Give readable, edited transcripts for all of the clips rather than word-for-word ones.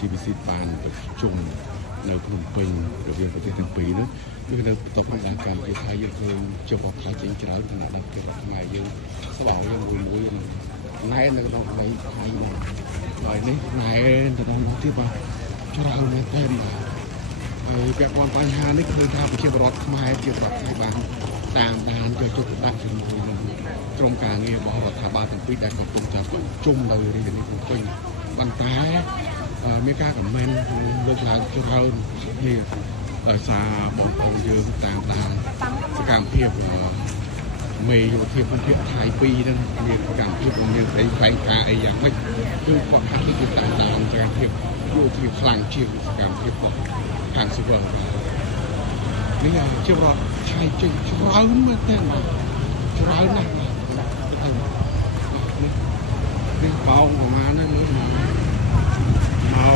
GBC បានប្រជុំនៅភ្នំពេញរវាងប្រទេសទាំងពីរនោះគឺនៅបន្ទាប់ពីការវិភាគយើងឃើញជាប់ផ្លាចេញច្រើនក្នុងដំណាក់កាលខ្មែរយើងស្បោយើងមួយណែនៅក្នុងដីថៃមកហើយនេះណែទៅដល់មកទៀតបាទច្រើនមែនតើហើយពាក់ព័ន្ធបញ្ហានេះឃើញថាប្រជាពលរដ្ឋខ្មែរជាប្រទេសបានតាមដានយកចិត្តទុកដាក់ជាមួយនឹងក្រុមការងាររបស់រដ្ឋាភិបាលទាំងពីរដែលកំពុងតែប្រជុំនៅរាជធានីភ្នំពេញប៉ុន្តែមានការខមមិនលើកឡើងច្រើននេះសារបងប្អូនយើងតាមដានសកម្មភាពមេយោធាភូមិភាគថៃ2ហ្នឹងមានសកម្មភាពមានផ្លែងការអីយ៉ាងម៉េចគឺគាត់ថាគឺតាមដានសកម្មភាពយោធាខ្លាំងជាងសកម្មភាពរបស់ខាងស៊ីវិលនេះជារដ្ឋឆៃចេញច្រើនមែនទេច្រើនណាស់នេះបោងប្រហែលហ្នឹងមើលម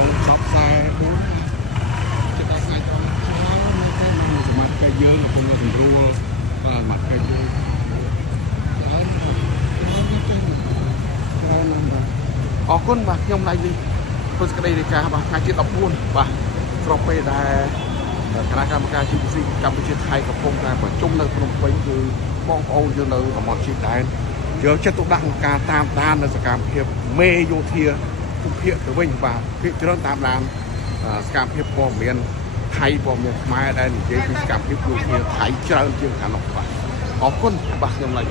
កសពខ្សែខ្លួនចិត្តតែស្ងាត់ច្រើនមែនទេមកសមត្ថកិច្ចយើងកំពុងតែស្រួលបាទសមត្ថកិច្ចយើងច្រើនណាស់អរគុណបាទខ្ញុំឡៃនេះធ្វើសេចក្តីរាយការណ៍បាទថ្ងៃទី14បាទស្របពេលដែលគណៈកម្មការ GBC កម្ពុជាថៃកំពុងតែប្រជុំនៅភ្នំពេញគឺបងប្អូនយើងនៅតំបន់ជាតិដែនយកចិត្តទុកដាក់ក្នុងការតាមដាននៅសកម្មភាពមេយោធាភូមិភាគទៅវិញបាទភាគច្រើនតាមដានសកម្មភាពព័ត៌មានថៃព័ត៌មានខ្មែរដែលនិយាយពីសកម្មភាពយោធាថៃច្រើនជាងខាងនោះបាទអរគុណបាទខ្ញុំឡៃ